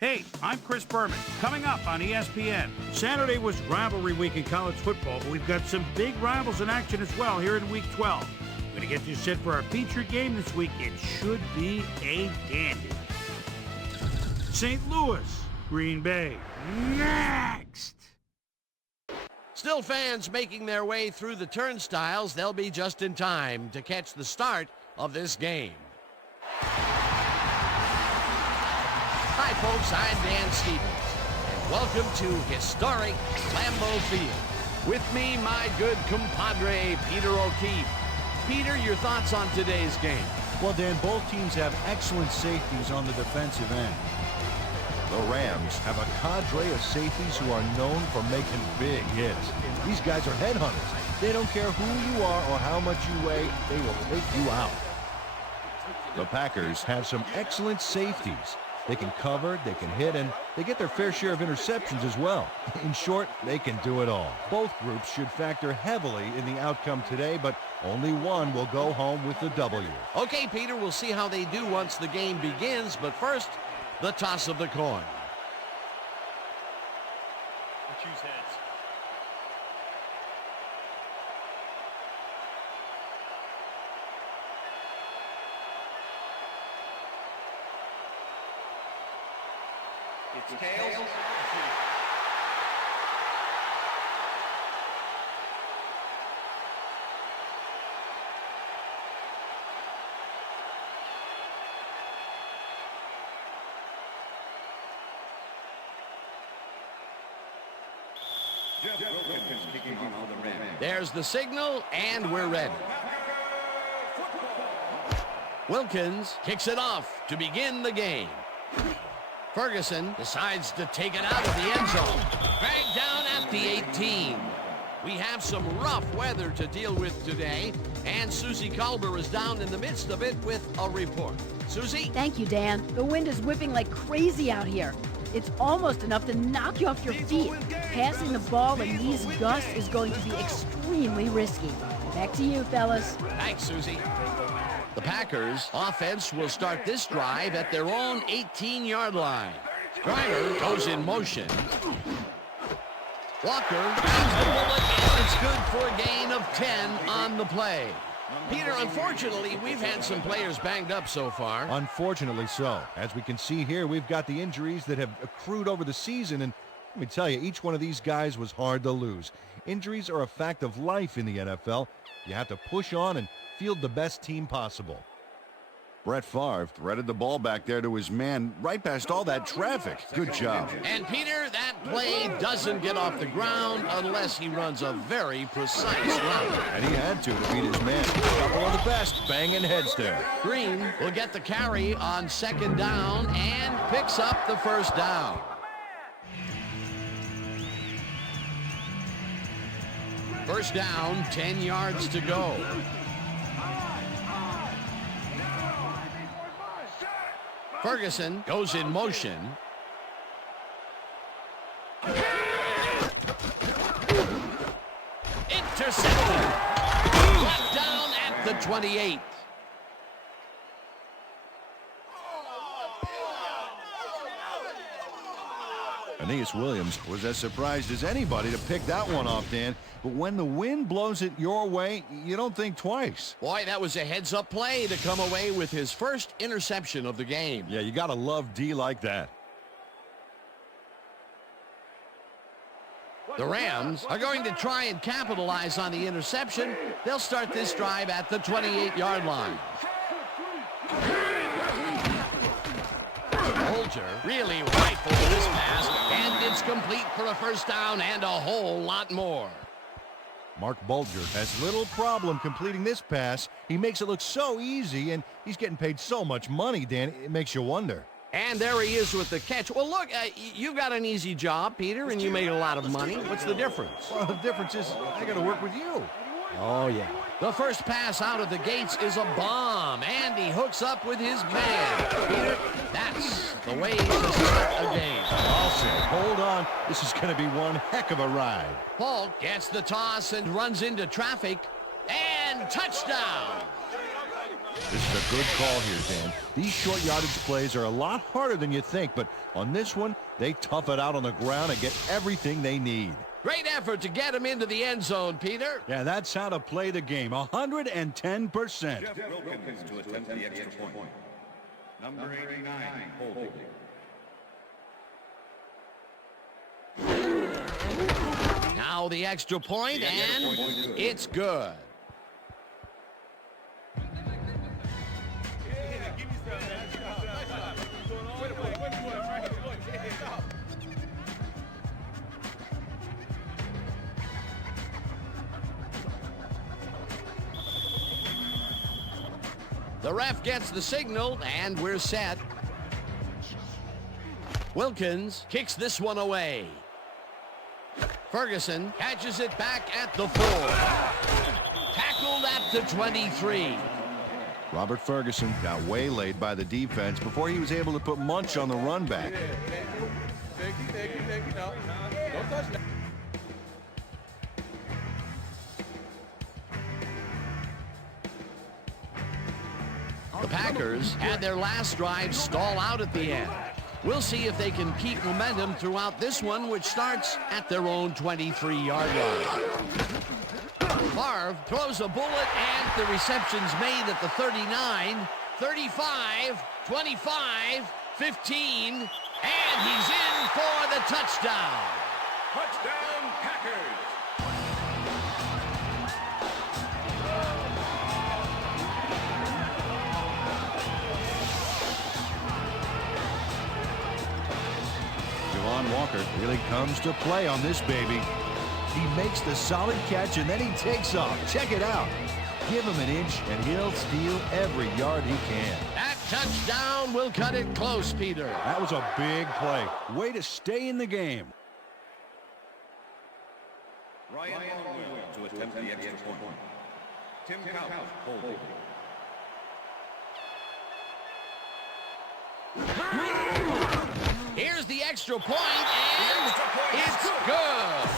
Hey, I'm Chris Berman. Coming up on ESPN. Saturday was rivalry week in college football, but we've got some big rivals in action as well here in Week 12. We're going to get you set for our featured game this week. It should be a dandy. St. Louis, Green Bay. Next! Still fans making their way through the turnstiles. They'll be just in time to catch the start of this game. Hi, folks. I'm Dan Stevens, and welcome to historic Lambeau Field. With me, my good compadre, Peter O'Keefe. Peter, your thoughts on today's game? Well, Dan, both teams have excellent safeties on the defensive end. The Rams have a cadre of safeties who are known for making big hits. These guys are headhunters. They don't care who you are or how much you weigh, they will take you out. The Packers have some excellent safeties. They can cover, they can hit, and they get their fair share of interceptions as well. In short, they can do it all. Both groups should factor heavily in the outcome today, but only one will go home with the W. Okay, Peter, we'll see how they do once the game begins, but first, the toss of the coin. We'll choose heads. It's tails. There's the signal, and we're ready. Wilkins kicks it off to begin the game. Ferguson decides to take it out of the end zone. Dragged down at the 18. We have some rough weather to deal with today, and Susie Culber is down in the midst of it with a report. Susie? Thank you, Dan. The wind is whipping like crazy out here. It's almost enough to knock you off your feet. Passing the ball in these gusts is going to be extremely risky. Back to you, fellas. Thanks, Susie. The Packers offense will start this drive at their own 18-yard line. Driver goes in motion. Walker grabs the bullet, and it's good for a gain of 10 on the play. Peter, unfortunately, we've had some players banged up so far. Unfortunately so. As we can see here, we've got the injuries that have accrued over the season, and let me tell you, each one of these guys was hard to lose. Injuries are a fact of life in the NFL. You have to push on and field the best team possible. Brett Favre threaded the ball back there to his man right past all that traffic. Good job. And Peter, that play doesn't get off the ground unless he runs a very precise route. And he had to beat his man. A couple of the best banging heads there. Green will get the carry on second down and picks up the first down. First down, 10 yards to go. Ferguson goes in motion. Intercepted. Brought down at the 28. Aeneas Williams was as surprised as anybody to pick that one off, Dan. But when the wind blows it your way, you don't think twice. Boy, that was a heads-up play to come away with his first interception of the game. Yeah, you got to love D like that. The Rams are going to try and capitalize on the interception. They'll start this drive at the 28-yard line. Bolger really rifled this pass, and it's complete for a first down and a whole lot more. Mark Bulger has little problem completing this pass. He makes it look so easy, and he's getting paid so much money, Dan, it makes you wonder. And there he is with the catch. Well, look, you got an easy job, Peter, and you made a lot of money. What's the difference? Well, the difference is I got to work with you. Oh, yeah. The first pass out of the gates is a bomb, and he hooks up with his man. Peter, that's the way to start a game. I'll say, hold on. This is going to be one heck of a ride. Falk gets the toss and runs into traffic, and touchdown. This is a good call here, Dan. These short yardage plays are a lot harder than you think, but on this one, they tough it out on the ground and get everything they need. Great effort to get him into the end zone, Peter. Yeah, that's how to play the game. 110%. Jeff Wilkins to attempt the extra point. Number 89, holding. Now the extra point, and it's good. The ref gets the signal, and we're set. Wilkins kicks this one away. Ferguson catches it back at the 4. Tackled at the 23. Robert Ferguson got waylaid by the defense before he was able to put Munch on the run back. Thank you. No, don't touch that. The Packers had their last drive stall out at the end. We'll see if they can keep momentum throughout this one, which starts at their own 23-yard line. Favre throws a bullet, and the reception's made at the 39, 35, 25, 15, and he's in for the touchdown. Touchdown, Packers! Javon Walker really comes to play on this baby. He makes the solid catch and then he takes off. Check it out. Give him an inch and he'll steal every yard he can. That touchdown will cut it close, Peter. That was a big play. Way to stay in the game. Ryan Longwell to attempt the extra point. Tim Couch, holding. Here's the extra point, and it's good.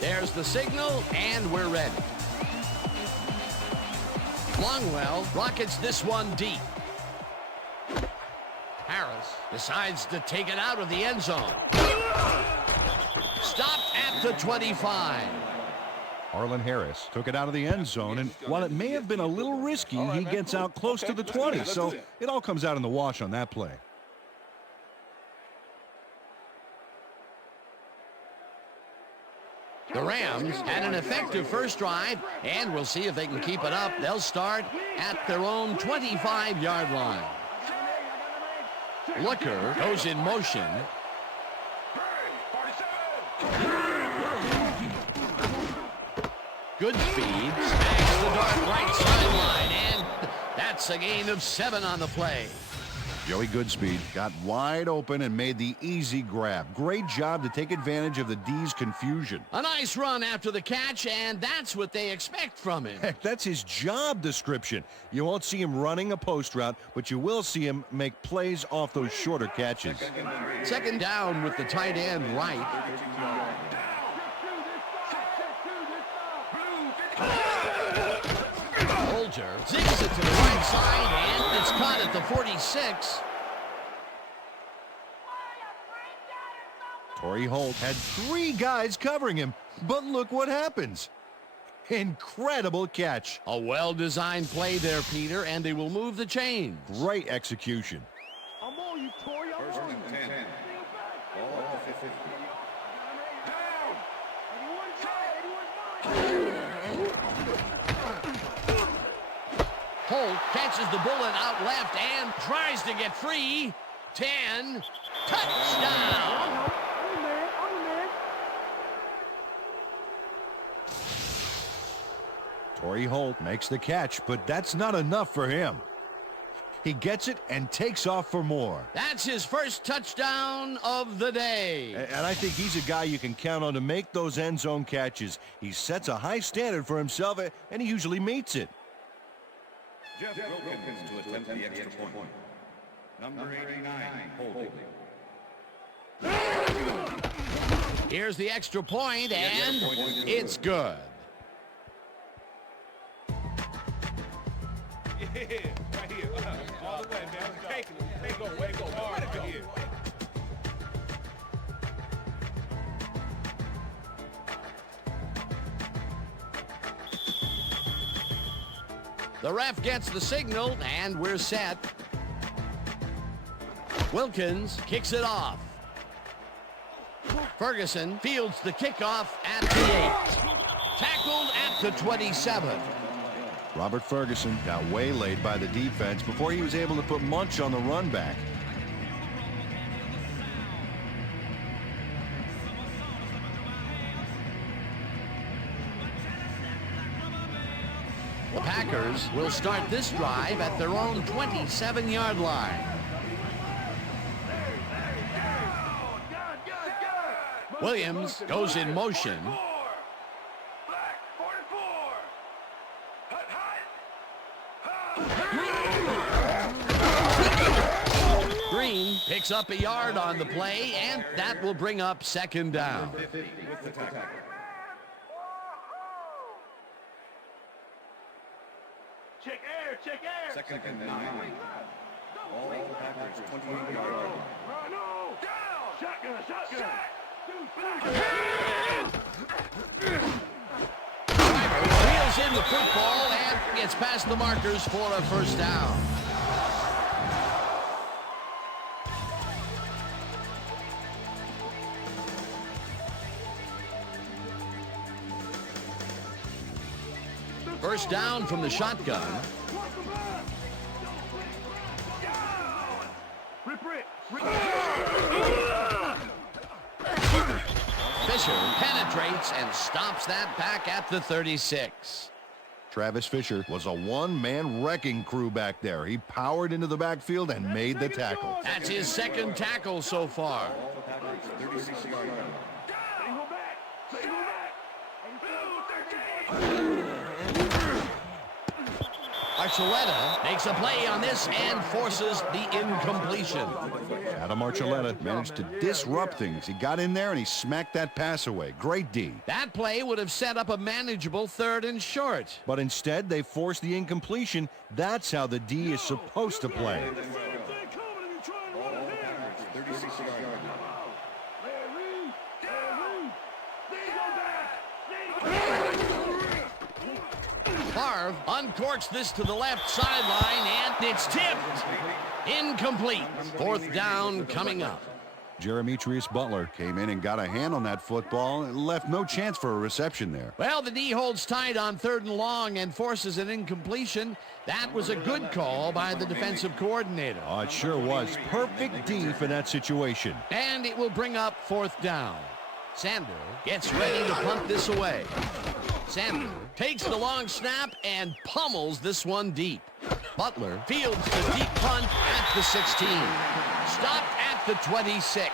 There's the signal, and we're ready. Longwell rockets this one deep. Harris decides to take it out of the end zone. Stopped at the 25. Arlen Harris took it out of the end zone, and while it may have been a little risky, he gets out close to the 20, so it all comes out in the wash on that play. The Rams had an effective first drive, and we'll see if they can keep it up. They'll start at their own 25-yard line. Looker goes in motion. Good speed. Snags the dart right sideline, and that's a gain of 7 on the play. Joey Goodspeed got wide open and made the easy grab. Great job to take advantage of the D's confusion. A nice run after the catch, and that's what they expect from him. Heck, that's his job description. You won't see him running a post route, but you will see him make plays off those shorter catches. Second down with the tight end right. Holger zigs it to the right side, and it's caught at the 46. Torrey Holt had 3 guys covering him, but look what happens. Incredible catch. A well-designed play there, Peter, and they will move the chains. Great execution. I'm on you, Torrey. First and 10. Ball at the 50. Holt catches the bullet out left and tries to get free. 10. Touchdown. Torrey Holt makes the catch, but that's not enough for him. He gets it and takes off for more. That's his first touchdown of the day. And I think he's a guy you can count on to make those end zone catches. He sets a high standard for himself, and he usually meets it. Jeff Wilkins to attempt the extra point. Number 89, holding. Here's the extra point, and it's good. Yeah, right here. All the way, man. Take it. Way to go. Hard right here. The ref gets the signal, and we're set. Wilkins kicks it off. Ferguson fields the kickoff at the 8. Tackled at the 27. Robert Ferguson got waylaid by the defense before he was able to put Munch on the run back. The Packers will start this drive at their own 27-yard line. Williams goes in motion. Green picks up a yard on the play, and that will bring up second down. Check air. Second and 9. All the Packers 21-yard line. Shotgun. Reels in the football and gets past the markers for a first down. First down from the shotgun. Fisher penetrates and stops that back at the 36. Travis Fisher was a one-man wrecking crew back there. He powered into the backfield and made the tackle. That's his second tackle so far. All the Packers 36-yard line. Archuleta makes a play on this and forces the incompletion. Adam Archuleta managed to disrupt things. He got in there and he smacked that pass away. Great D. That play would have set up a manageable 3rd and short. But instead, they forced the incompletion. That's how the D is supposed to play. All the Packers 36-yard line. Favre uncorks this to the left sideline, and it's tipped. Incomplete. 4th down coming up. Jeremetrius Butler came in and got a hand on that football and left no chance for a reception there. Well, the D holds tight on 3rd and long and forces an incompletion. That was a good call by the defensive coordinator. Oh, it sure was. Perfect D for that situation. And it will bring up 4th down. Sander gets ready to punt this away. Sander takes the long snap and pummels this one deep. Butler fields the deep punt at the 16. Stopped at the 26.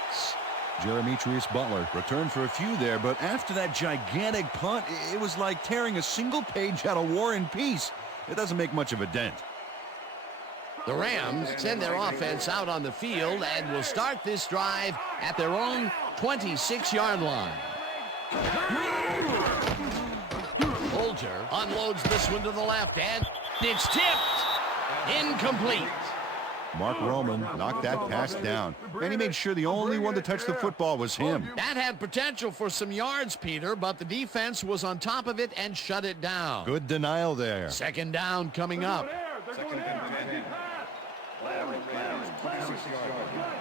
Jeremetrius Butler returned for a few there, but after that gigantic punt, it was like tearing a single page out of War and Peace. It doesn't make much of a dent. The Rams send their offense out on the field and will start this drive at their own 26-yard line. Bolger unloads this one to the left, and it's tipped. Incomplete. Mark Roman knocked that pass down, and he made sure the only one to touch the football was him. That had potential for some yards, Peter, but the defense was on top of it and shut it down. Good denial there. 2nd down coming up. Second and 10. All the Packers 26-yard line.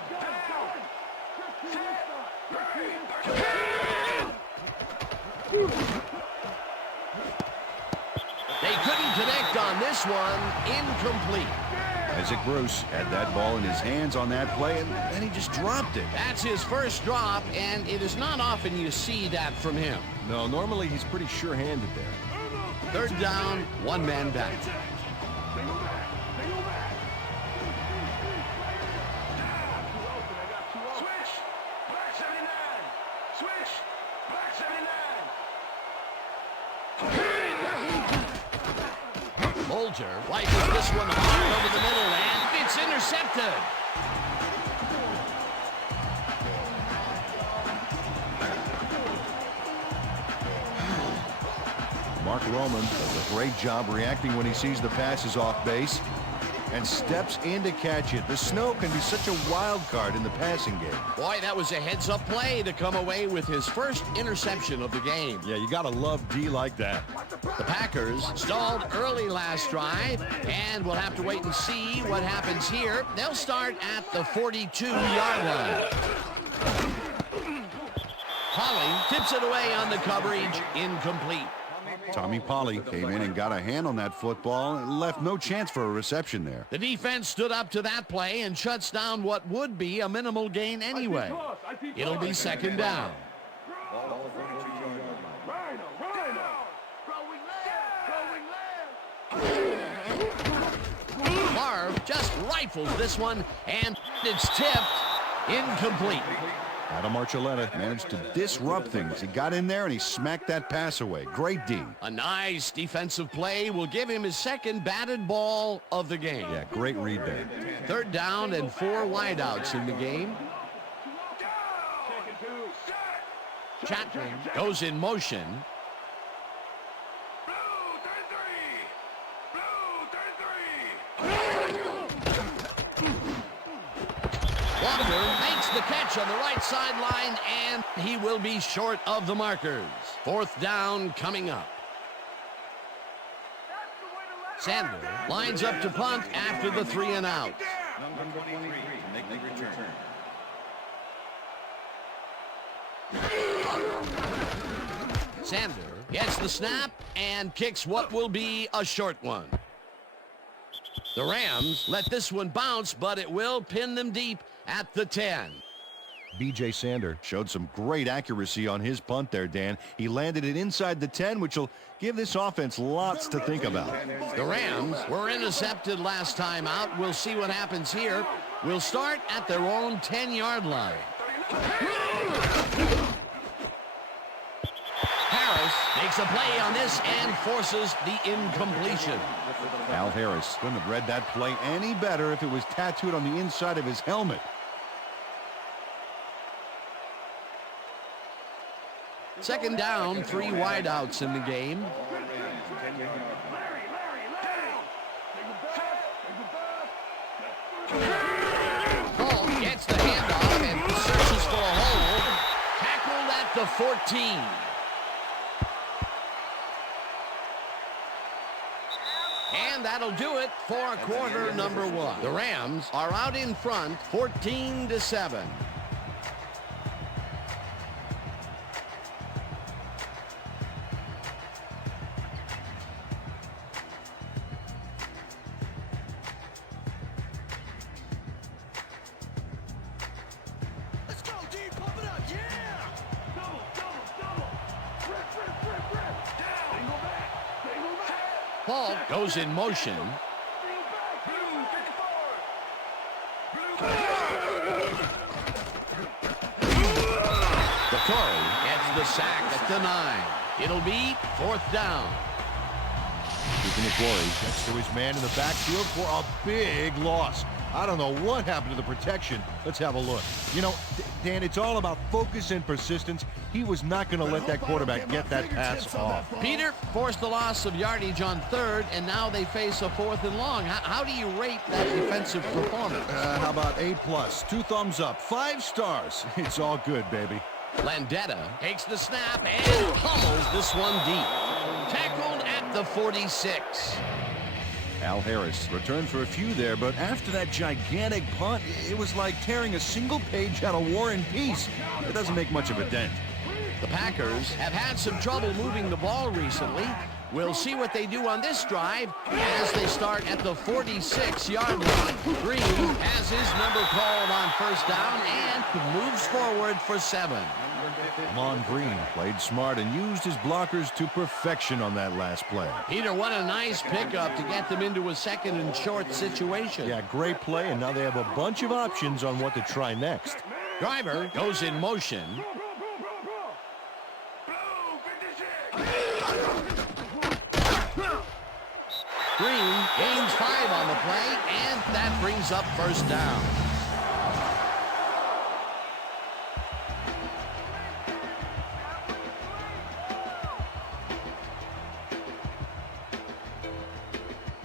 They couldn't connect on this one. Incomplete. Isaac Bruce had that ball in his hands on that play, and then he just dropped it. That's his first drop, and it is not often you see that from him. No, normally he's pretty sure-handed there. 3rd down, 1 man back. Hunter rifles this one hard over the middle, and it's intercepted. Mark Roman does a great job reacting when he sees the passes off base and steps in to catch it. The snow can be such a wild card in the passing game. Boy, that was a heads-up play to come away with his first interception of the game. Yeah, you got to love D like that. The Packers stalled early last drive, and we'll have to wait and see what happens here. They'll start at the 42-yard line. Holly tips it away on the coverage, incomplete. Tommy Polley came in and got a hand on that football and left no chance for a reception there. The defense stood up to that play and shuts down what would be a minimal gain anyway. It'll be second down. Marv just rifles this one, and it's tipped. Incomplete. Adam Archuleta managed to disrupt things. He got in there and he smacked that pass away. Great D. A nice defensive play will give him his second batted ball of the game. Yeah, great read there. Third down and 4 wideouts in the game. Chapman goes in motion. Walker makes the catch on the right sideline, and he will be short of the markers. Fourth down coming up. Sander lines up to punt after the 3 and out. Number 23 to make the return. Sander gets the snap and kicks what will be a short one. The Rams let this one bounce, but it will pin them deep at the 10. B.J. Sander showed some great accuracy on his punt there, Dan. He landed it inside the 10, which will give this offense lots to think about. The Rams were intercepted last time out. We'll see what happens here. We'll start at their own 10-yard line. Harris makes a play on this and forces the incompletion. Al Harris couldn't have read that play any better if it was tattooed on the inside of his helmet. Second down, 3 wideouts in the game. Paul gets the handoff and searches for a hole. Tackled at the 14. And that'll do it for quarter number 1. The Rams are out in front, 14-7. Let's go, D. Pump it up. Yeah. Double, double, double. Rip. Down. Single back. Paul goes in motion. McCoy gets the sack at the 9. It'll be 4th down. Keeping McCoy gets to his man in the backfield for a big loss. I don't know what happened to the protection. Let's have a look. You know, Dan, it's all about focus and persistence. He was not going to let that quarterback get that pass off. Peter forced the loss of yardage on 3rd, and now they face a 4th and long. How do you rate that defensive performance? How about A+, 2 thumbs up, 5 stars. It's all good, baby. Landetta takes the snap and pummels this one deep. Tackled at the 46. Al Harris returned for a few there, but after that gigantic punt, it was like tearing a single page out of War and Peace. It doesn't make much of a dent. The Packers have had some trouble moving the ball recently. We'll see what they do on this drive as they start at the 46-yard line. Green has his number called on 1st down and moves forward for 7. Amon Green played smart and used his blockers to perfection on that last play. Peter, what a nice pickup to get them into a 2nd and short situation. Yeah, great play, and now they have a bunch of options on what to try next. Driver goes in motion. Green brings up first down.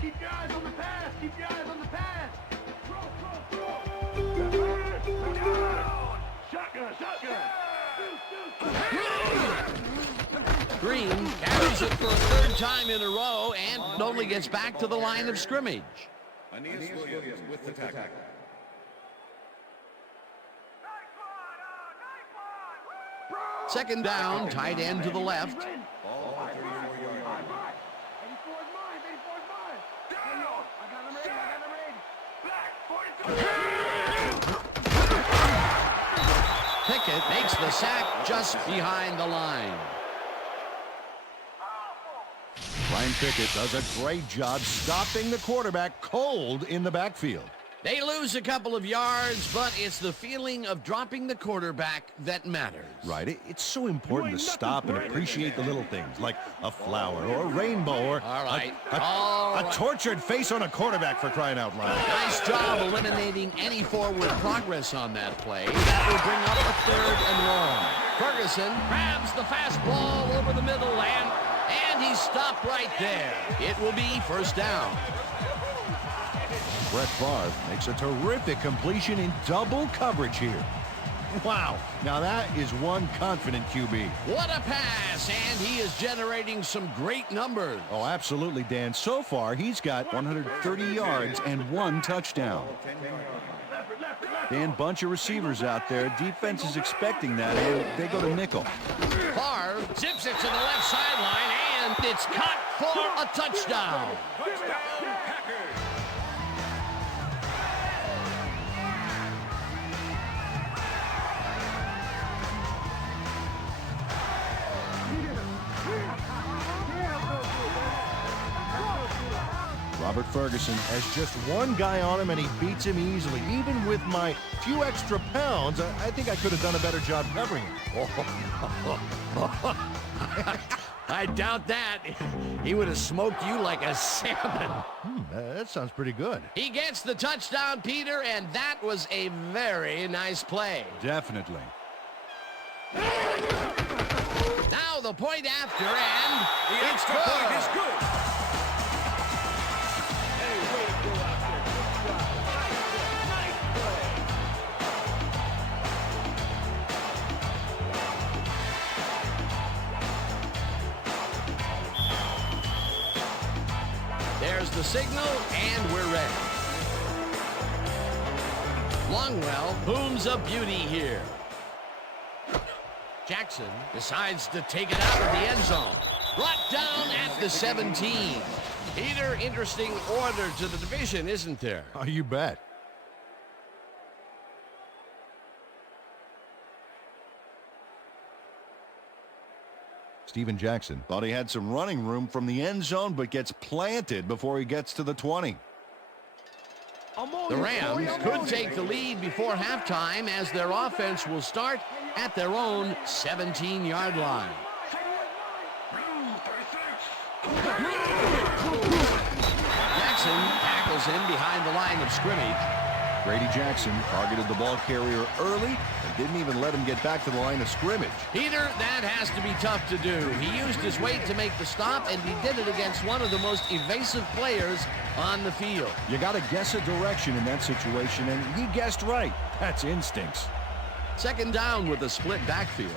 Keep your eyes on the pass. Keep your eyes on the pass. Throw. Down. Shotgun. Green carries it for a third time in a row and only gets back to the line of scrimmage. Aeneas Williams with the tackle. Second down, tight end to the left. Ball at 34-yard line. 84 is mine. 84 is mine. Down. I got him ready. Black 42. Pickett makes the sack just behind the line. Brian Pickett does a great job stopping the quarterback cold in the backfield. They lose a couple of yards, but it's the feeling of dropping the quarterback that matters. Right. It's so important to stop and appreciate the little things, like a flower or a rainbow or All right. a tortured face on a quarterback, for crying out loud. Nice job eliminating any forward progress on that play. That will bring up a third and long. Ferguson grabs the fastball over the middle and he stopped right there. It will be first down. Brett Favre makes a terrific completion in double coverage here. Wow. Now that is one confident QB. What a pass, and he is generating some great numbers. Oh, absolutely, Dan. So far, he's got 130 yards and 1 touchdown. Dan, bunch of receivers out there. Defense is expecting that, and they go to nickel. Favre zips it to the left sideline, and it's caught for a touchdown. Touchdown, Packers. Robert Ferguson has just one guy on him, and he beats him easily. Even with my few extra pounds, I think I could have done a better job covering him. I doubt that. He would have smoked you like a salmon. That sounds pretty good. He gets the touchdown, Peter, and that was a very nice play. Definitely. Now the point after, and The it's extra point is good. good. There's the signal, and we're ready. Longwell booms a beauty here. Jackson decides to take it out of the end zone. Brought down at the 17. Peter, interesting order to the division, isn't there? Oh, you bet. Steven Jackson thought he had some running room from the end zone, but gets planted before he gets to the 20. The Rams could take the lead before halftime as their offense will start at their own 17-yard line. Jackson tackles him behind the line of scrimmage. Grady Jackson targeted the ball carrier early and didn't even let him get back to the line of scrimmage. Peter, that has to be tough to do. He used his weight to make the stop, and he did it against one of the most evasive players on the field. You got to guess a direction in that situation, and he guessed right. That's instincts. Second down with a split backfield.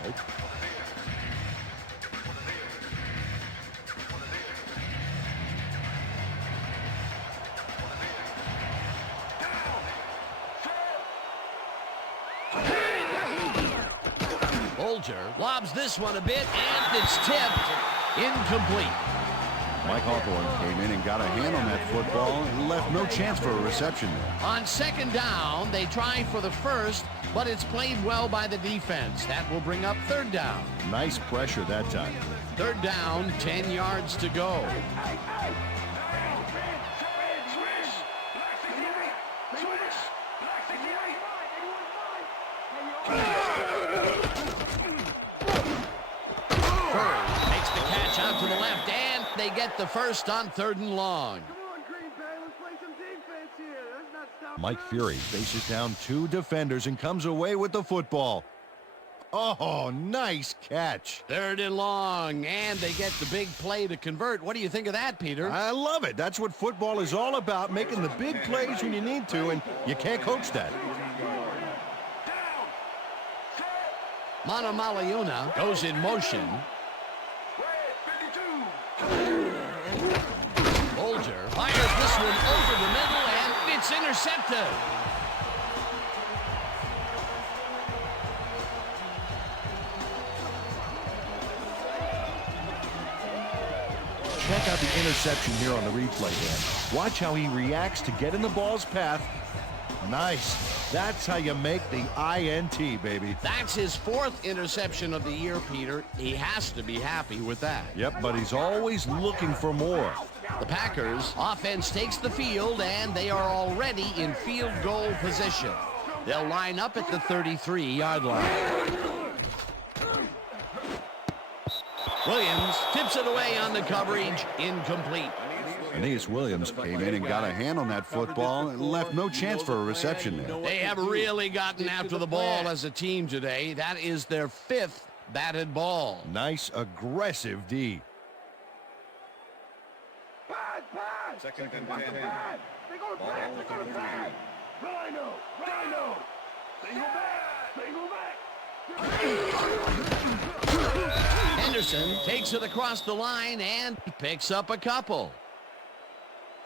Bolger lobs this one a bit, and it's tipped. Incomplete. Mike Hawthorne came in and got a hand on that football and left no chance for a reception there. On second down, they try for the first, but it's played well by the defense. That will bring up third down. Nice pressure that time. Third down, 10 yards to go. Out to the left, and they get the first on third and long. Come on, Green Bay. Let's play some defense here. Let's not stop Mike Fury faces down 2 defenders and comes away with the football. Oh, nice catch. 3rd and long, and they get the big play to convert. What do you think of that, Peter? I love it. That's what football is all about, making the big plays when you need to, and you can't coach that. Manamalayuna goes in motion. Bolger fires this one over the middle, and it's intercepted. Check out the interception here on the replay, Dan. Watch how he reacts to get in the ball's path. Nice. That's how you make the INT, baby. That's his 4th interception of the year, Peter. He has to be happy with that. Yep, but he's always looking for more. The Packers offense takes the field, and they are already in field goal position. They'll line up at the 33-yard line. Williams tips it away on the coverage, incomplete. Aeneas Williams came in and got a hand on that football and left no chance for a reception there. They have really gotten after the ball as a team today. That is their 5th batted ball. Nice, aggressive D. 2nd and 10. They go back. They go back. Rhino. Single back. Henderson takes it across the line and picks up a couple.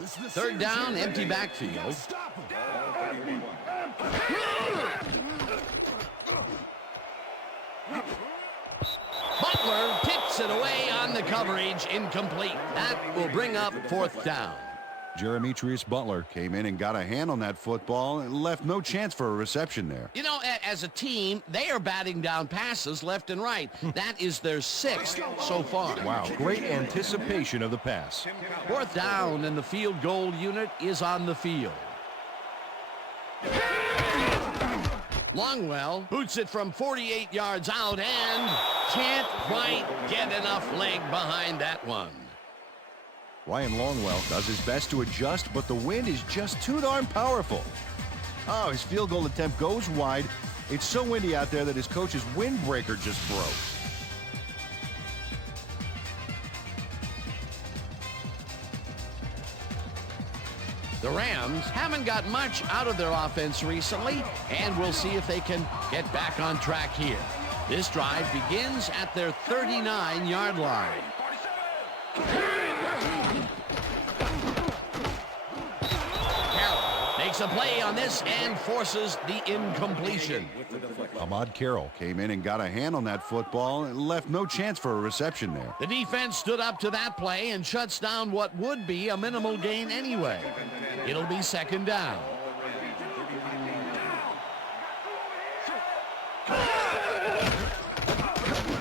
3rd down, empty backfield. Butler tips it away on the coverage, incomplete. That will bring up 4th down. Jeremitrius Butler came in and got a hand on that football and left no chance for a reception there. You know, as a team, they are batting down passes left and right. That is their 6th so far. Wow, great anticipation of the pass. 4th down, and the field goal unit is on the field. Longwell boots it from 48 yards out and can't quite get enough leg behind that one. Ryan Longwell does his best to adjust, but the wind is just too darn powerful. Oh, his field goal attempt goes wide. It's so windy out there that his coach's windbreaker just broke. The Rams haven't got much out of their offense recently, and we'll see if they can get back on track here. This drive begins at their 39-yard line. Carroll makes a play on this and forces the incompletion. Ahmad Carroll Came in and got a hand on that football and left no chance for a reception there. The defense stood up to that play and shuts down what would be a minimal gain anyway. It'll be 2nd down.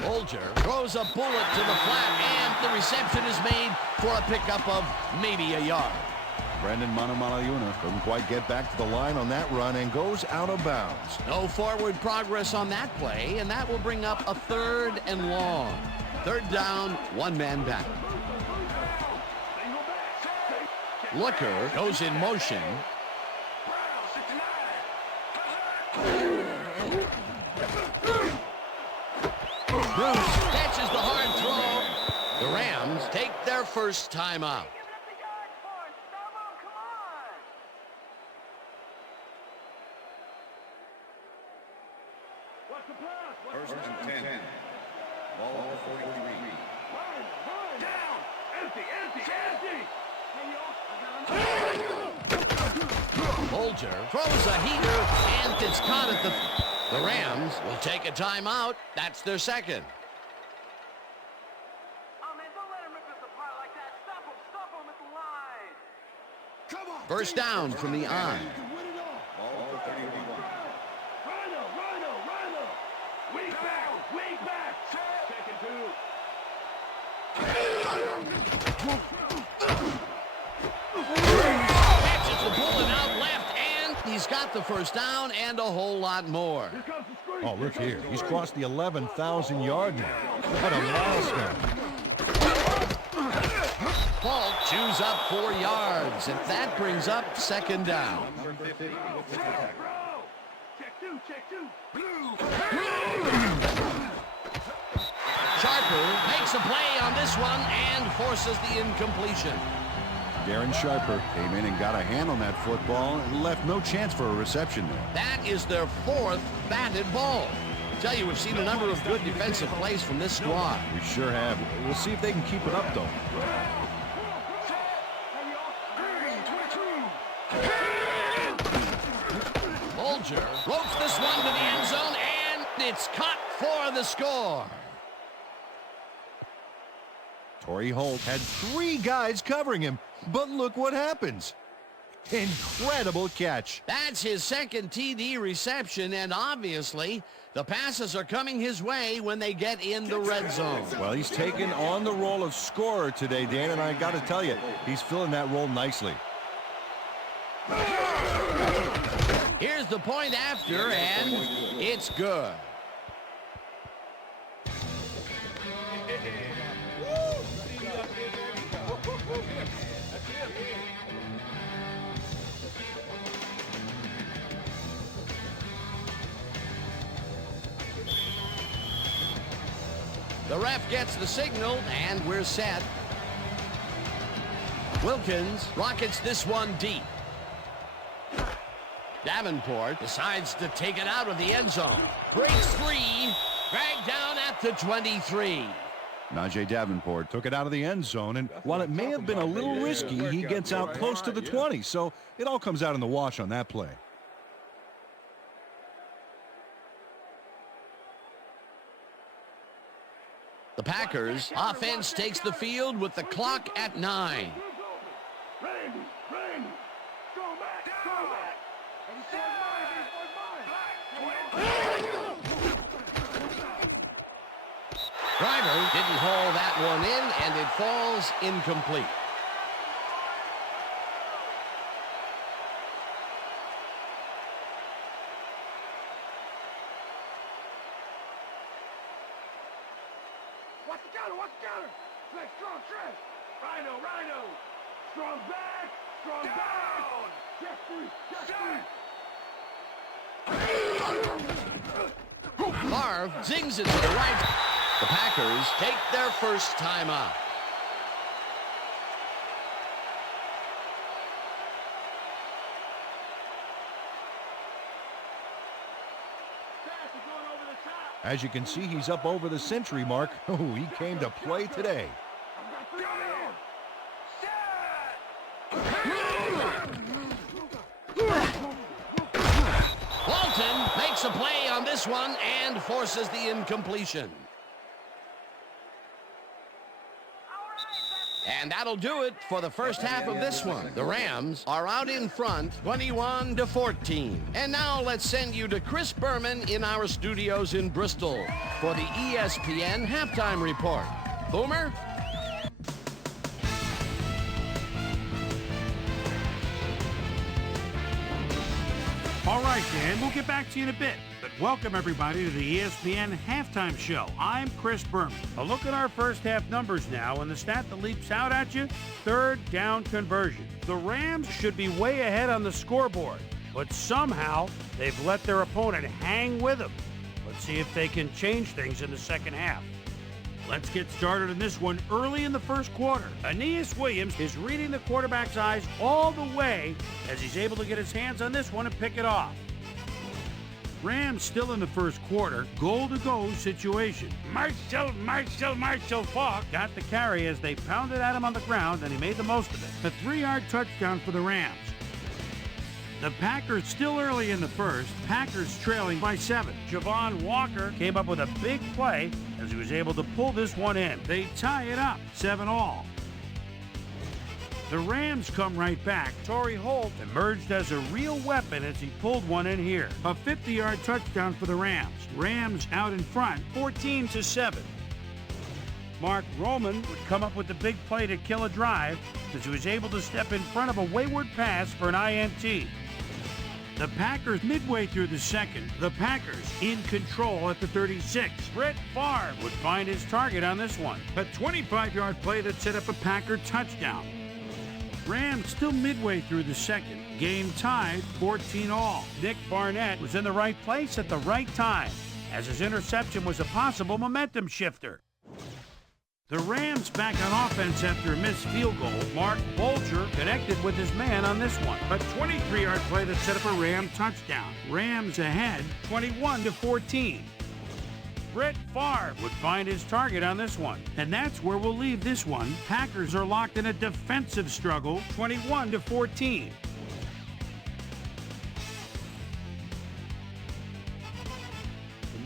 Bolger throws a bullet to the flat, and the reception is made for a pickup of maybe a yard. Brandon Manamalayuna couldn't quite get back to the line on that run and goes out of bounds. No forward progress on that play, and that will bring up a 3rd and long. 3rd down, 1 man back. Looker goes in motion. Bruce catches the hard throw. The Rams take their 1st timeout. First and 10. Ball 43. Down. Empty. Bolger throws a heater, and it's caught at the Rams will take a timeout. That's their 2nd. First down from the eye. Ball 31. Rhino. Weak back. 2nd 2. Catches the bullet out left, and he's got the 1st down and a whole lot more. Oh, look here. He's crossed the 11,000-yard mark. What a milestone. Holt chews up 4 yards, and that brings up 2nd down. Sharper makes a play on this one and forces the incompletion. Darren Sharper came in and got a hand on that football and left no chance for a reception there. That is their 4th batted ball. Tell you, we've seen a number of good defensive plays from this squad. We sure have. We'll see if they can keep it up, though. Bulger ropes this one to the end zone, and it's caught for the score. Torrey Holt had 3 guys covering him, but look what happens. Incredible catch. That's his 2nd TD reception, and obviously the passes are coming his way when they get in the red zone. Well, he's taken on the role of scorer today, Dan, and I got to tell you, he's filling that role nicely. Here's the point after, and it's good. The ref gets the signal, and we're set. Wilkins rockets this one deep. Davenport decides to take it out of the end zone. Breaks free, dragged down at the 23. Najee Davenport took it out of the end zone, and while it may have been a little risky, he gets out close to the 20, so it all comes out in the wash on that play. The Packers offense takes the field with the clock at 9. Driver didn't haul that one in, and it falls incomplete. Watch the counter, watch the counter. Let's strong stretch. Rhino, Rhino. Strong back, strong back. Yes, three, yes, three. Favre zings it to the right. The Packers take their first time out. As you can see, he's up over the century mark. Oh, he came to play today. Walton makes a play on this one and forces the incompletion. And that'll do it for the first half of this one. The Rams are out in front, 21-14. And now let's send you to Chris Berman in our studios in Bristol for the ESPN Halftime Report. Boomer? All right, Dan, we'll get back to you in a bit. But welcome, everybody, to the ESPN Halftime Show. I'm Chris Berman. A look at our first half numbers now, and the stat that leaps out at you, 3rd down conversion. The Rams should be way ahead on the scoreboard, but somehow they've let their opponent hang with them. Let's see if they can change things in the second half. Let's get started in this one early in the first quarter. Aeneas Williams is reading the quarterback's eyes all the way as he's able to get his hands on this one and pick it off. Rams still in the first quarter, goal-to-go situation. Marshall Faulk got the carry as they pounded at him on the ground, and he made the most of it. A 3-yard touchdown for the Rams. The Packers still early in the first. Packers trailing by 7. Javon Walker came up with a big play as he was able to pull this one in. They tie it up, 7-all. The Rams come right back. Torrey Holt emerged as a real weapon as he pulled one in here. A 50-yard touchdown for the Rams. Rams out in front, 14-7. Mark Roman would come up with the big play to kill a drive as he was able to step in front of a wayward pass for an INT. The Packers midway through the second. The Packers in control at the 36. Brett Favre would find his target on this one. A 25-yard play that set up a Packer touchdown. Rams still midway through the second. Game tied 14-all. Nick Barnett was in the right place at the right time, as his interception was a possible momentum shifter. The Rams back on offense after a missed field goal. Mark Bulger connected with his man on this one. A 23-yard play that set up a Ram touchdown. Rams ahead 21-14. Brett Favre would find his target on this one. And that's where we'll leave this one. Packers are locked in a defensive struggle 21-14.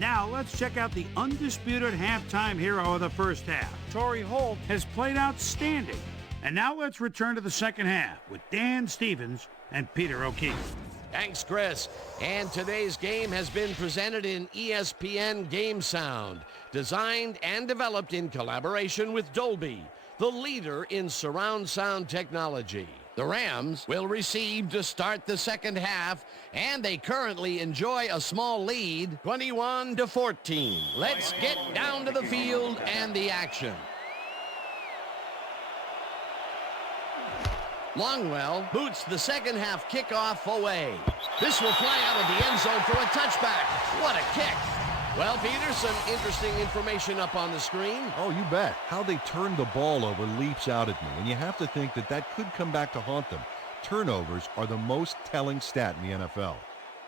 Now let's check out the undisputed halftime hero of the first half. Torrey Holt has played outstanding. And now let's return to the second half with Dan Stevens and Peter O'Keefe. Thanks, Chris. And today's game has been presented in ESPN Game Sound, designed and developed in collaboration with Dolby, the leader in surround sound technology. The Rams will receive to start the second half, and they currently enjoy a small lead, 21-14. Let's get down to the field and the action. Longwell boots the second half kickoff away. This will fly out of the end zone for a touchback. What a kick. Well, Peter, some interesting information up on the screen. Oh, you bet. How they turned the ball over leaps out at me, and you have to think that that could come back to haunt them. Turnovers are the most telling stat in the NFL.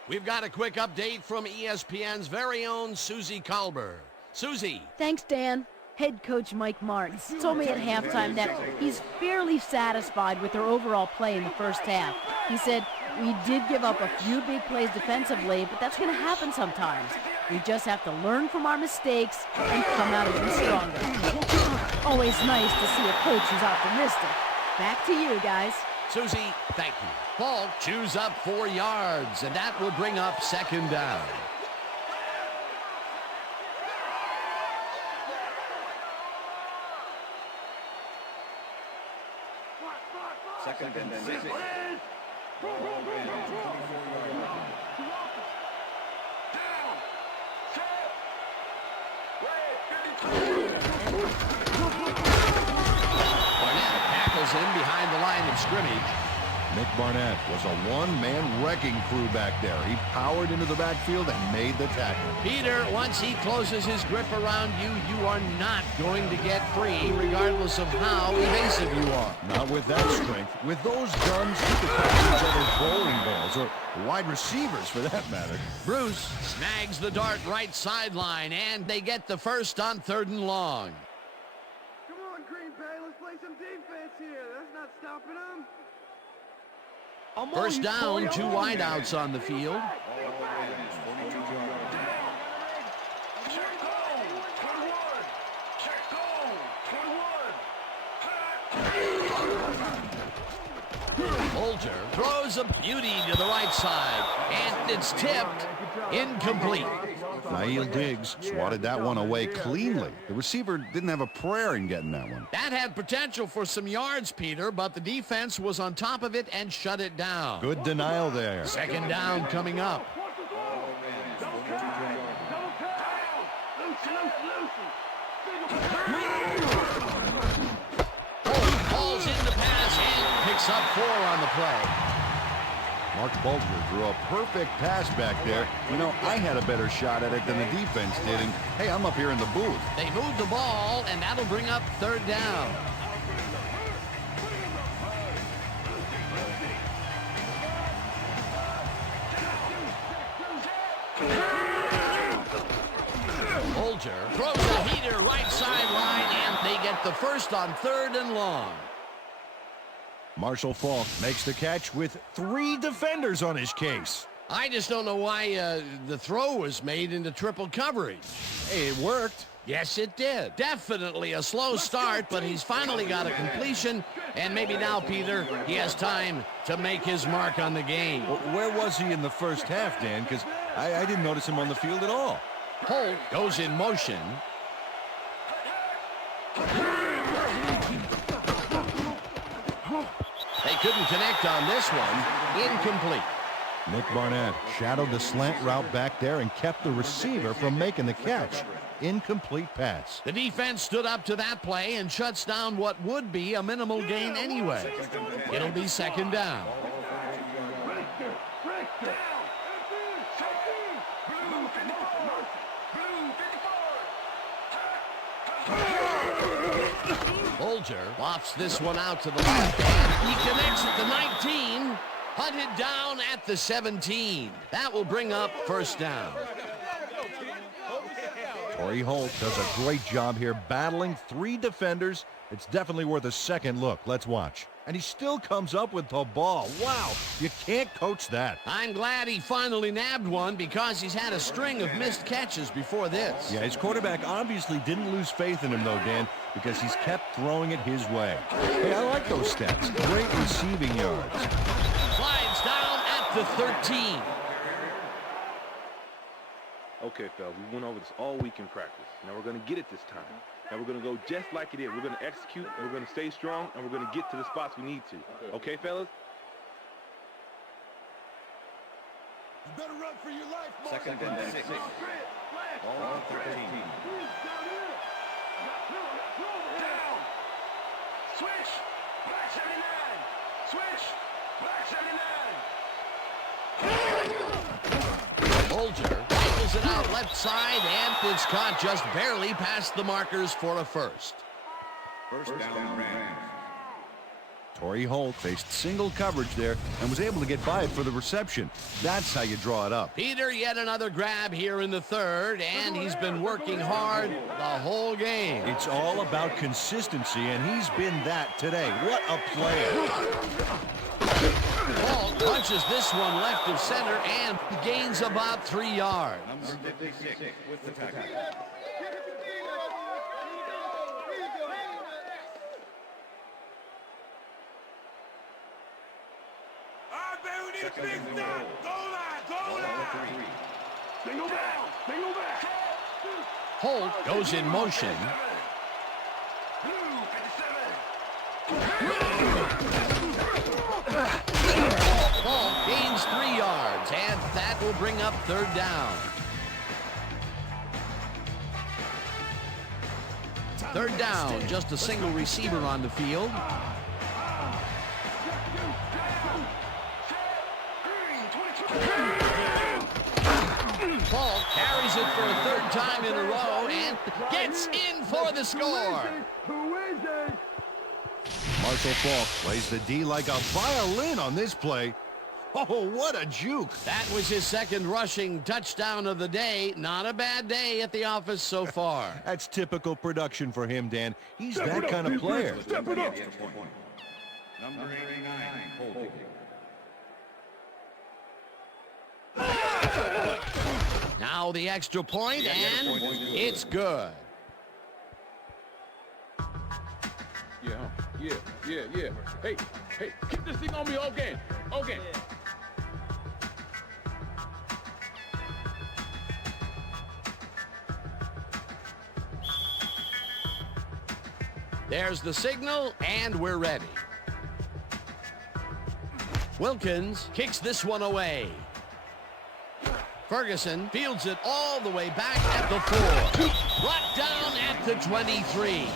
We've got a quick update from ESPN's very own Susie Colber. Susie. Thanks, Dan. Head coach Mike Martz told me at halftime that he's fairly satisfied with their overall play in the first half. He said, "We did give up a few big plays defensively, but that's going to happen sometimes. We just have to learn from our mistakes and come out even stronger." Always nice to see a coach who's optimistic. Back to you, guys. Susie, thank you. Paul chews up 4 yards, and that will bring up second down. Second and 6. Barnett tackles in behind the line of scrimmage. Nick Barnett was a one-man wrecking crew back there. He powered into the backfield and made the tackle. Peter, once he closes his grip around you, you are not going to get free, regardless of how evasive you are. Not with that strength. With those guns, you could catch each other's bowling balls, or wide receivers for that matter. Bruce snags the dart right sideline, and they get the first on 3rd and long. Come on, Green Bay, let's play some defense here. That's not stopping them. First down, 2 wideouts on the field. Bulger throws a beauty to the right side, and it's tipped incomplete. Nail Diggs swatted that one away cleanly. The receiver didn't have a prayer in getting that one. That had potential for some yards, Peter, but the defense was on top of it and shut it down. Good denial there. Second down coming up. Falls in the pass and picks up 4 on the play. Mark Bulger drew a perfect pass back there. You know, I had a better shot at it than the defense did, and hey, I'm up here in the booth. They moved the ball, and that'll bring up 3rd down. Bulger throws a heater right sideline, and they get the first on 3rd and long. Marshall Faulk makes the catch with 3 defenders on his case. I just don't know why the throw was made into triple coverage. Hey, it worked. Yes, it did. Definitely a slow start, but he's finally got a completion, and maybe now, Peter, he has time to make his mark on the game. Well, where was he in the first half, Dan? Because I didn't notice him on the field at all. Holt goes in motion. They couldn't connect on this one. Incomplete. Nick Barnett shadowed the slant route back there and kept the receiver from making the catch. Incomplete pass. The defense stood up to that play and shuts down what would be a minimal gain anyway. It'll be second down. Bolger lofts this one out to the left, and he connects at the 19, hunted down at the 17. That will bring up first down. Torrey Holt does a great job here battling 3 defenders. It's definitely worth a second look. Let's watch. And he still comes up with the ball. Wow, you can't coach that. I'm glad he finally nabbed one because he's had a string of missed catches before this. Yeah, his quarterback obviously didn't lose faith in him, though, Dan, because he's kept throwing it his way. Hey, I like those stats. Great receiving yards. Slides down at the 13. Okay, fellas, we went over this all week in practice. Now we're going to get it this time. Now we're going to go just like it is. We're going to execute, and we're going to stay strong, and we're going to get to the spots we need to. Okay, fellas? You better run for your life, Mark. Second and 6. Ball 13. Down. Switch. Black 79. Switch. Black 79. Bolger rifles it out left side, and it's caught just barely past the markers for a first. First down, Rams. Torrey Holt faced single coverage there and was able to get by it for the reception. That's how you draw it up. Peter, yet another grab here in the third, and he's been working hard the whole game. It's all about consistency, and he's been that today. What a player. Paul punches this one left of center and gains about 3 yards. Number 56 with the tackle. Second and goal. Ball 3. Single down. Single back. Holt goes in motion. Blue 57. Paul gains 3 yards, and that will bring up third down. Third down, just a single receiver on the field. Paul carries it for a third time in a row and gets in for the score. Marshall Faulk plays the D like a violin on this play. Oh, what a juke. That was his second rushing touchdown of the day. Not a bad day at the office so far. That's typical production for him, Dan. He's that kind of player. Step it up. Number 89, holding. Now the extra point, and it's good. Yeah. Hey, keep this thing on me all game. Okay. There's the signal, and we're ready. Wilkins kicks this one away. Ferguson fields it all the way back at the 4. Brought down at the 23.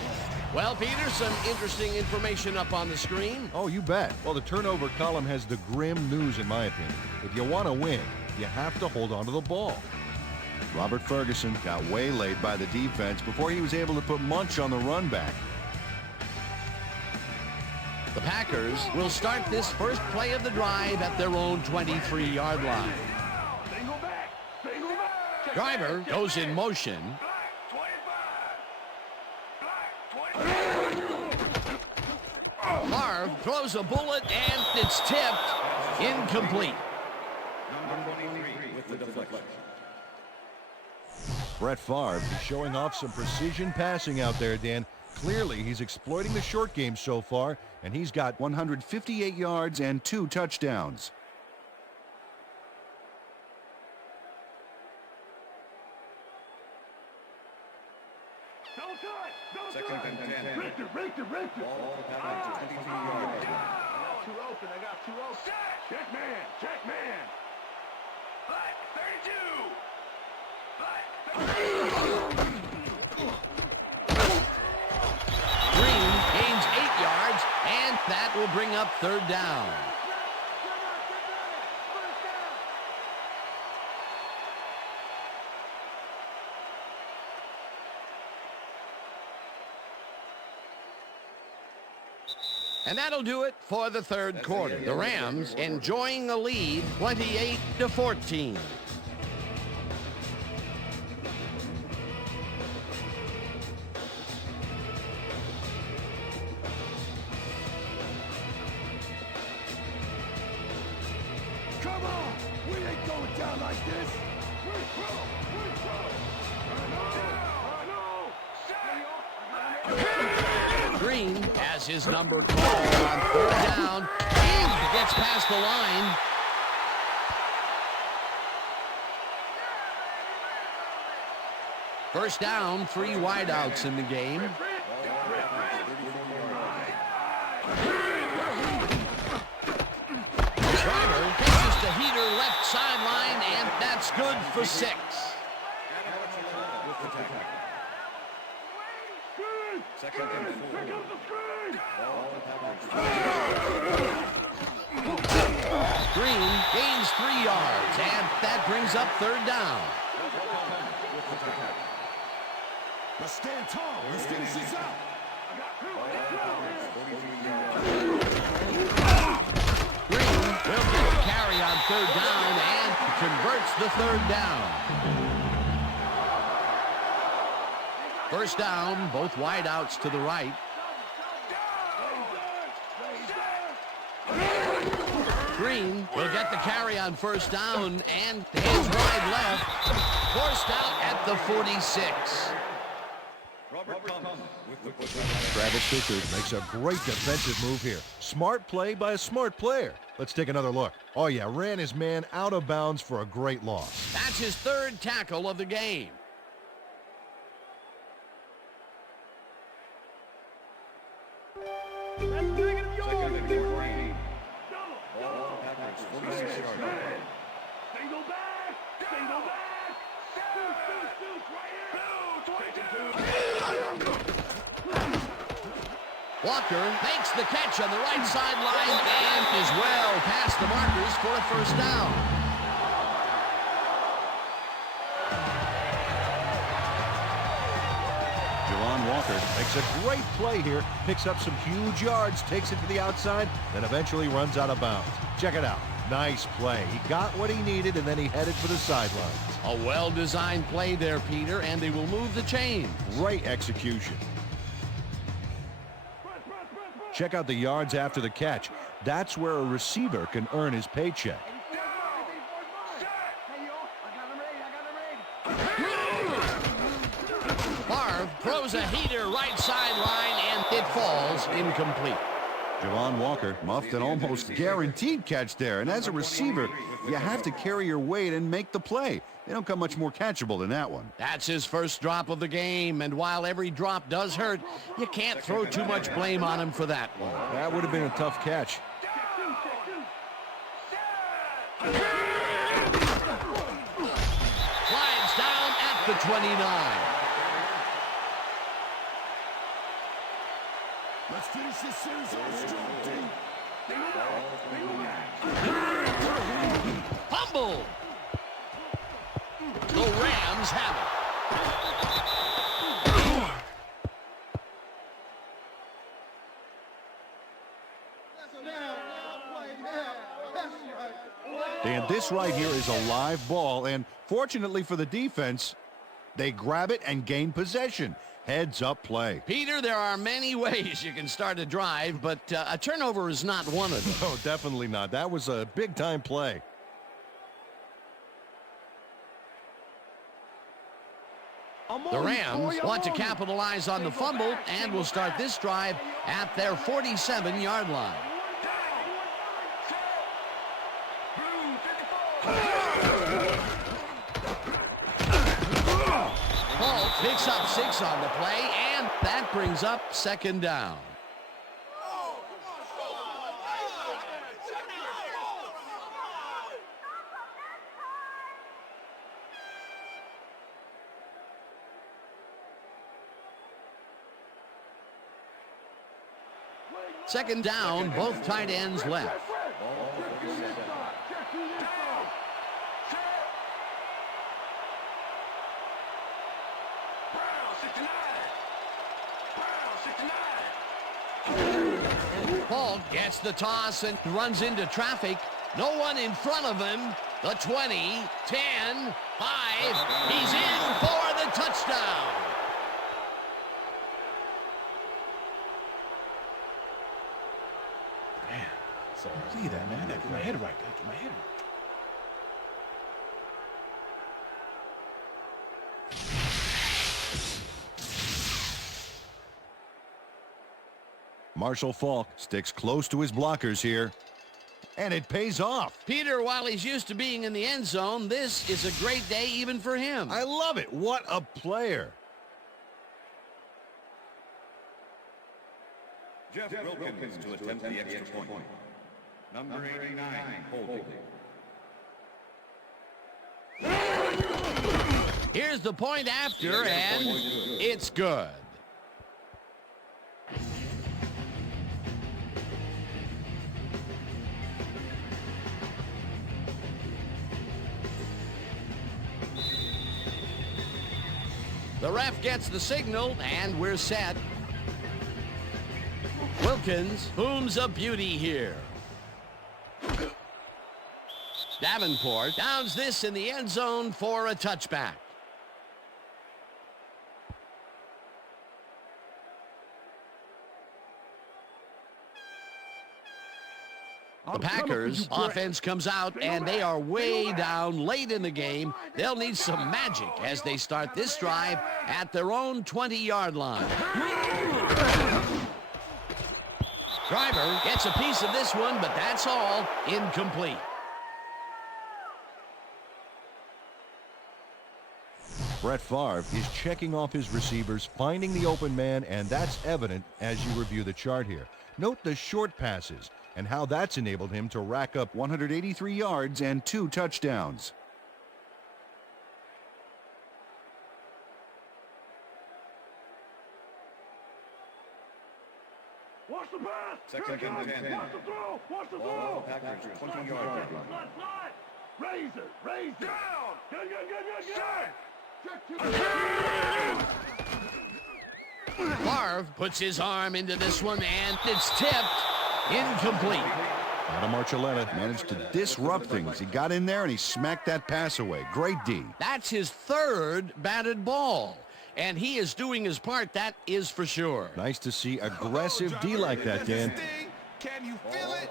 Well, Peter, some interesting information up on the screen. Oh, you bet. Well, the turnover column has the grim news, in my opinion. If you want to win, you have to hold on to the ball. Robert Ferguson got waylaid by the defense before he was able to put Munch on the run back. The Packers will start this first play of the drive at their own 23-yard line. Driver goes in motion. Favre throws a bullet, and it's tipped. Incomplete. Number 23 with the deflection. Brett Favre is showing off some precision passing out there, Dan. Clearly, he's exploiting the short game so far, and he's got 158 yards and 2 touchdowns. Second and 10. Richter. Ball at the 23-yard line. I got two open. Check man. Green gains 8 yards, and that will bring up third down. And that'll do it for the third quarter. The Rams enjoying a lead, 28-14. Come on! We ain't going down like this! Green has his number called on third down. He gets past the line. First down, 3 wideouts in the game. Driver catches the heater left sideline, and that's good for 6. Second and 4. Green gains 3 yards, and that brings up third down. Let's stand tall. Let's finish this out. Green will get the carry on third down and converts the third down. First down, both wideouts to the right. Green will get the carry on first down and is wide left. Forced out at the 46. Travis Fisher makes a great defensive move here. Smart play by a smart player. Let's take another look. Oh yeah, ran his man out of bounds for a great loss. That's his third tackle of the game. Second and 14. Ball Packers 46 yard line. Single back! Single back! Walker makes the catch on the right sideline and is well past the markers for a first down. Javon Walker makes a great play here, picks up some huge yards, takes it to the outside, then eventually runs out of bounds. Check it out. Nice play. He got what he needed, and then he headed for the sidelines. A well-designed play there, Peter, and they will move the chains. Great execution. Check out the yards after the catch. That's where a receiver can earn his paycheck. Favre throws a heater right sideline, and it falls incomplete. Javon Walker muffed an almost guaranteed catch there. And as a receiver, you have to carry your weight and make the play. They don't come much more catchable than that one. That's his first drop of the game, and while every drop does hurt, you can't throw too much blame on him for that one. That would have been a tough catch. Slides down at the 29. Let's finish this series off strong, team. Fumble. The Rams have it. And this right here is a live ball, and fortunately for the defense, they grab it and gain possession. Heads up play. Peter, there are many ways you can start a drive, but a turnover is not one of them. No, definitely not. That was a big-time play. The Rams want to capitalize on the fumble and will start this drive at their 47-yard line. Ball picks up 6 on the play, and that brings up second down. Second down, both tight ends left. Paul gets the toss and runs into traffic. No one in front of him. The 20, 10, 5. He's in for the touchdown. Man, so see that, man. That get my head right. That get my head right. Marshall Faulk sticks close to his blockers here, and it pays off. Peter, while he's used to being in the end zone, this is a great day even for him. I love it. What a player. Jeff Wilkins to attempt the extra point. Number 89, holding. Here's the point after, and it's good. The ref gets the signal, and we're set. Wilkins booms a beauty here. Davenport downs this in the end zone for a touchback. The Packers offense comes out, and they are way down late in the game. They'll need some magic as they start this drive at their own 20-yard line. Driver gets a piece of this one, but that's all. Incomplete. Brett Favre is checking off his receivers, finding the open man, and that's evident as you review the chart here. Note the short passes and how that's enabled him to rack up 183 yards and 2 touchdowns. Watch the pass. Second and 10. Watch the throw. Watch the Ball throw. Packers 20-yard line. Slide. Razor. Down. Good. Favre puts his arm into this one, and it's tipped. Incomplete. Adam Archuleta managed to disrupt things. He got in there and he smacked that pass away. Great D. That's his third batted ball, and he is doing his part, that is for sure. Nice to see aggressive D like that, Dan. Can you feel it?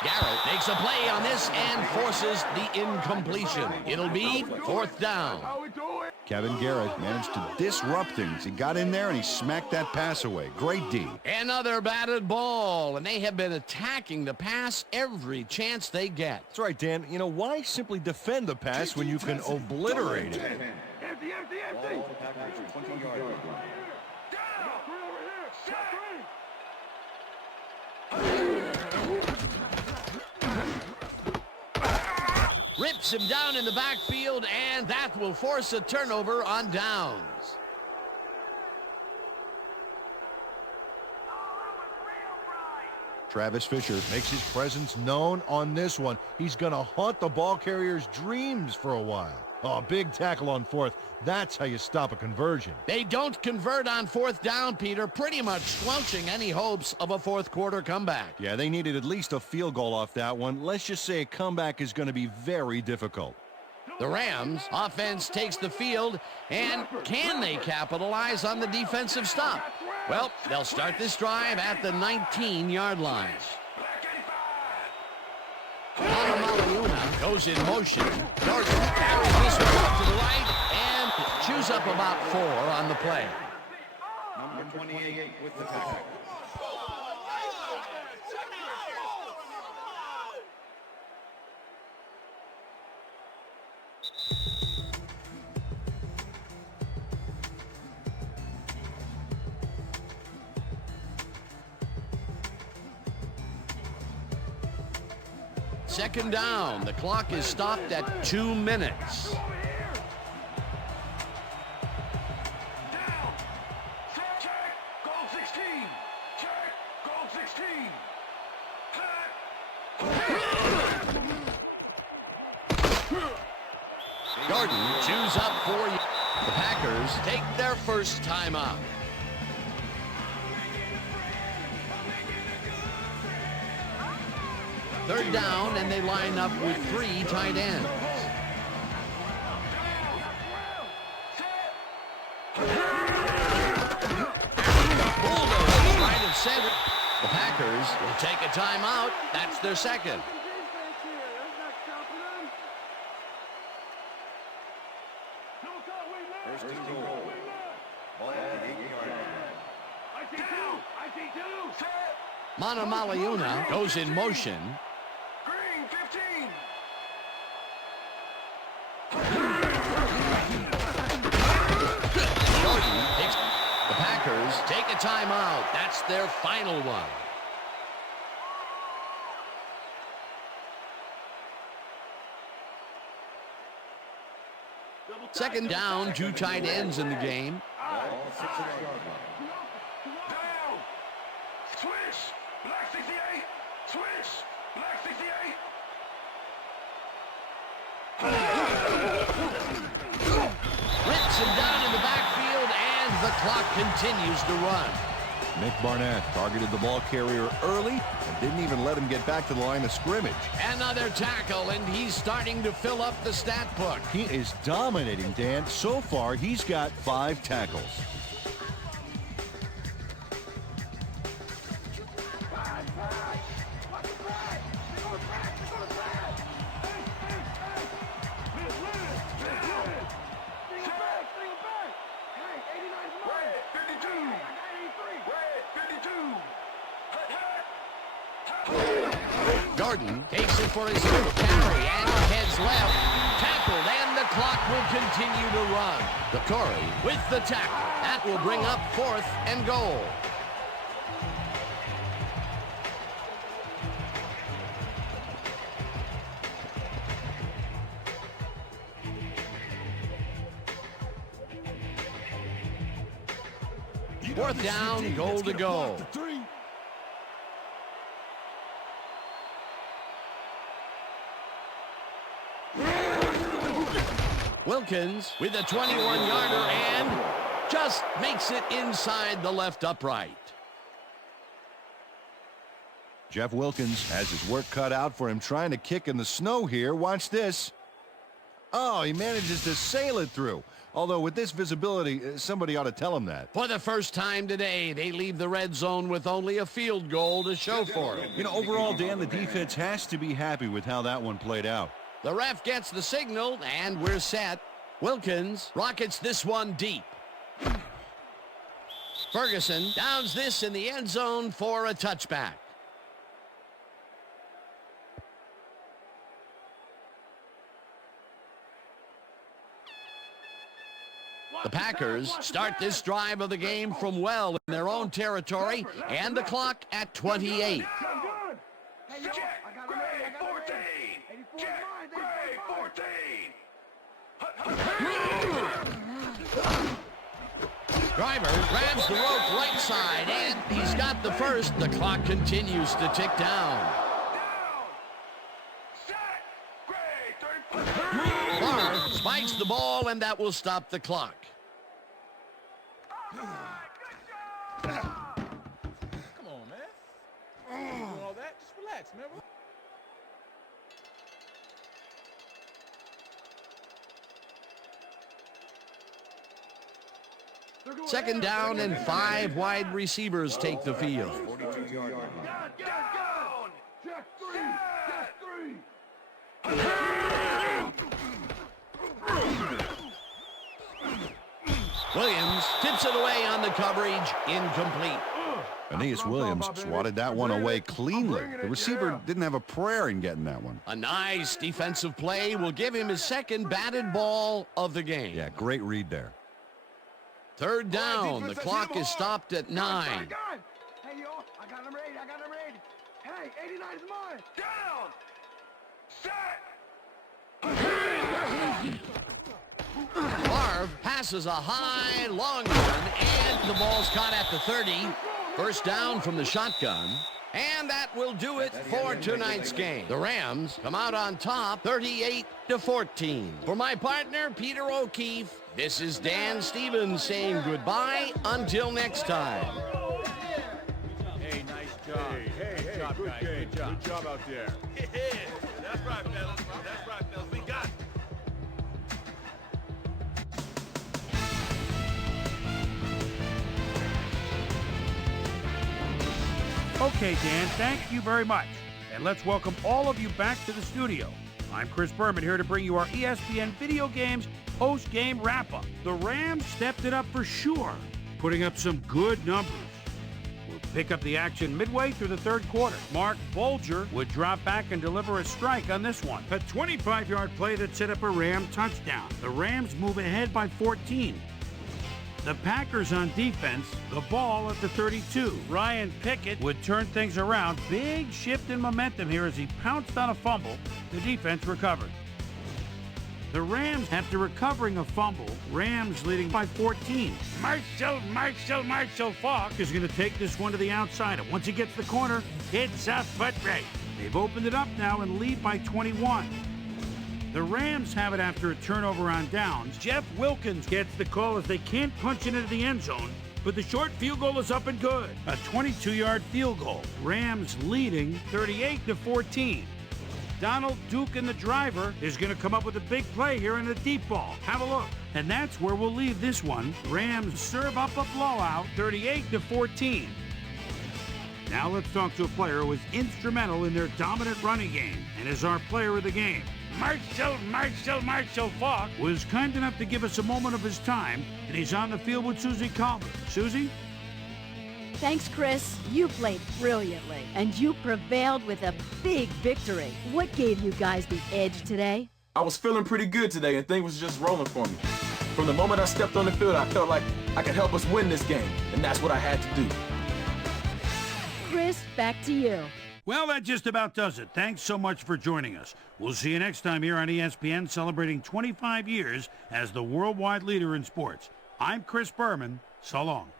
Garrett makes a play on this and forces the incompletion. It'll be fourth down. Kevin Garrett managed to disrupt things. He got in there and he smacked that pass away. Great D. Another batted ball, and they have been attacking the pass every chance they get. That's right, Dan. You know, why simply defend the pass when you can obliterate it? Empty. Ball Packers 20-yard line. Rips him down in the backfield, and that will force a turnover on downs. Travis Fisher makes his presence known on this one. He's going to haunt the ball carrier's dreams for a while. Oh, big tackle on fourth. That's how you stop a conversion. They don't convert on fourth down, Peter, pretty much squelching any hopes of a fourth quarter comeback. Yeah, they needed at least a field goal off that one. Let's just say a comeback is going to be very difficult. The Rams offense takes the field, and can they capitalize on the defensive stop? Well, they'll start this drive at the 19-yard line. Malaliuna goes in motion. Norton carries this one up to the right and chews up about 4 on the play. Number 28 with the tackle. Second down. The clock is stopped at 2 minutes. Down. Check. Goal 16. Check. Goal 16. Gordon chews up for you. The Packers take their first time out. Third down, and they line up with 3 tight ends. Bulldozer right of center. The Packers will take a timeout. That's their second. First and goal. Ball at the 8-yard line. Manamaliuna goes in motion. Green 15. Jordan takes. The Packers take a timeout. That's their final one. Second down, 2 tight ends in the game. Ball 6-yard line. Down. Switch. Black 68. Switch. Black 68. Rips him down in the backfield, and the clock continues to run. Nick Barnett targeted the ball carrier early and didn't even let him get back to the line of scrimmage. Another tackle, and he's starting to fill up the stat book. He is dominating, Dan. So far, he's got 5 tackles. Gordon takes it for his first carry and heads left. Tackled, and the clock will continue to run. The Corey with the tackle. That will bring up 4th and goal. Fourth down, goal to go. Wilkins with a 21-yarder and just makes it inside the left upright. Jeff Wilkins has his work cut out for him trying to kick in the snow here. Watch this. Oh, he manages to sail it through. Although with this visibility, somebody ought to tell him that. For the first time today, they leave the red zone with only a field goal to show for it. You know, overall, Dan, the defense has to be happy with how that one played out. The ref gets the signal, and we're set. Wilkins rockets this one deep. Ferguson downs this in the end zone for a touchback. The Packers start this drive of the game from well in their own territory, and the clock at 28. Check. Grade 14. Check. Grade 14. Driver grabs the rope right side, and he's got the first. The clock continues to tick down. Barr spikes the ball, and that will stop the clock. Come on, man. Doing all that? Just relax, man. Second down, and 5 wide receivers take the field. 42-yard line. Down. Check 3. Check 3. Williams tips it away on the coverage, incomplete. Aeneas Williams swatted that one away cleanly. The receiver didn't have a prayer in getting that one. A nice defensive play will give him his second batted ball of the game. Yeah, great read there. Third down, the clock is stopped at 9. Hey, yo, I got him ready. Hey, 89 is mine. Down. Favre passes a high, long one, and the ball's caught at the 30. First down from the shotgun. And that will do it for tonight's game. The Rams come out on top, 38-14. For my partner, Peter O'Keefe, this is Dan Stevens saying goodbye until next time. Hey, nice job. Hey, good job, guys. Good job. Good job out there. That's right, fellas. That's right, fellas. We got it. Okay, Dan, thank you very much. And let's welcome all of you back to the studio. I'm Chris Berman here to bring you our ESPN Video Games post-game wrap-up. The Rams stepped it up for sure, putting up some good numbers. We'll pick up the action midway through the third quarter. Mark Bulger would drop back and deliver a strike on this one. A 25-yard play that set up a Ram touchdown. The Rams move ahead by 14. The Packers on defense, the ball at the 32. Ryan Pickett would turn things around. Big shift in momentum here as he pounced on a fumble. The defense recovered. The Rams, after recovering a fumble, Rams leading by 14. Marshall Faulk is going to take this one to the outside. And once he gets the corner, it's a foot race. They've opened it up now and lead by 21. The Rams have it after a turnover on downs. Jeff Wilkins gets the call as they can't punch it into the end zone, but the short field goal is up and good. A 22-yard field goal. Rams leading 38-14. Donald Duke and the driver is going to come up with a big play here in the deep ball. Have a look. And that's where we'll leave this one. Rams serve up a blowout, 38-14. Now let's talk to a player who was instrumental in their dominant running game and is our player of the game. Marshall Faulk was kind enough to give us a moment of his time, and he's on the field with Susie Calvert. Susie? Thanks, Chris. You played brilliantly, and you prevailed with a big victory. What gave you guys the edge today? I was feeling pretty good today, and things was just rolling for me. From the moment I stepped on the field, I felt like I could help us win this game, and that's what I had to do. Chris, back to you. Well, that just about does it. Thanks so much for joining us. We'll see you next time here on ESPN, celebrating 25 years as the worldwide leader in sports. I'm Chris Berman. So long.